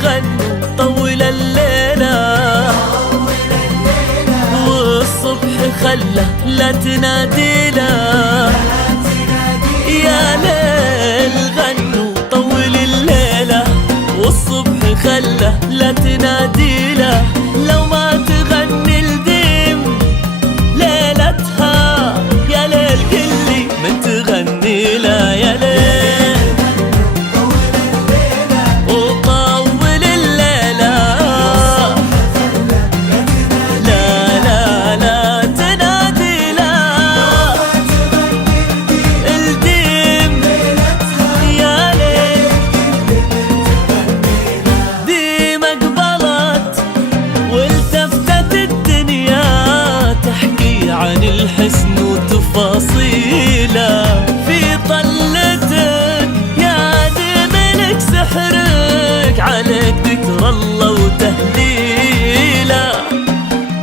تغنوا طول الليلة، والصبح خله لا تنادي له. يا ليل غنوا طول الليلة، والصبح خله لا تنادي له. لو ما تغني الديم ليلتها، يا ليل قلي من تغني له. يا ليل وطول الليلة، لا لا لا تنادي له الديم. يا ليل ديم اقبلت والتفتت الدنيا، تحكي عن الحسن وتفاصيله. في طلتك يا ديم لك سحرك، عليك ذكر الله وتهليله.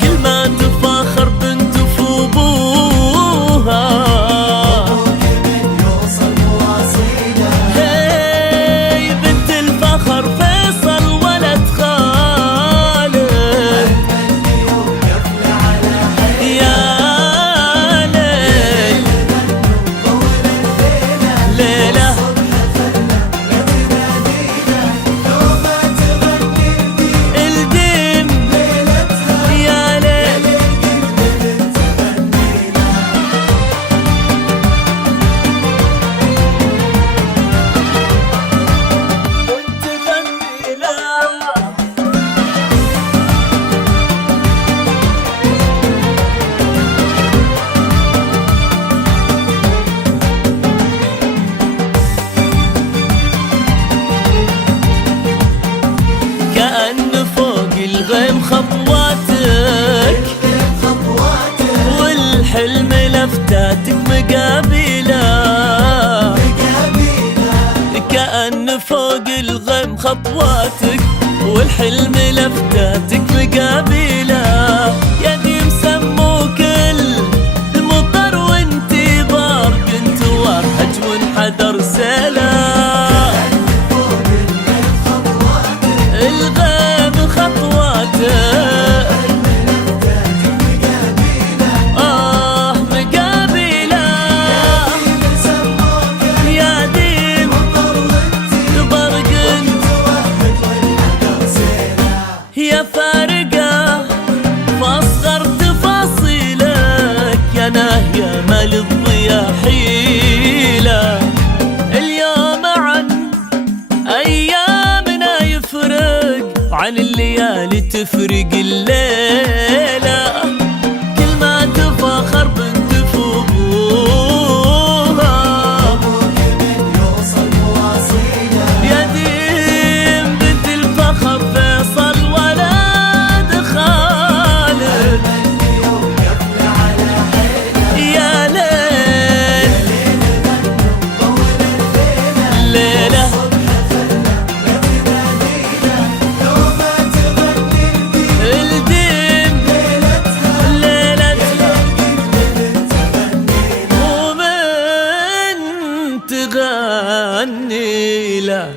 كل ما تفاخر بنت في ابوها، هي بنت الفخر فيصل ولد خالد. يا ليل ليلة الديم. يا ليل تغني له. كأن فوق الغيم خطواتك، والحلم لفتاتك مقابله. كأن فوق الغيم خطواتك، والحلم لفتاتك مقابله. يا ديم سموك المطر وانتي بارق، انت وهج وانحدر سلام. الغيم خطواته مقابله. يا ديم برق يا فارقة فاصغر تفاصيلك. يا ناهية ما للضياء حيلة، اليوم عن أيامنا يفرق، عن الليالي تفرق الليلة. كل ما تفاخر بنت في أبوها، يا ديم بنت الفخر فيصل ولد خالد. يا ليل ليلة الديم، ليلتها ومن تغني له.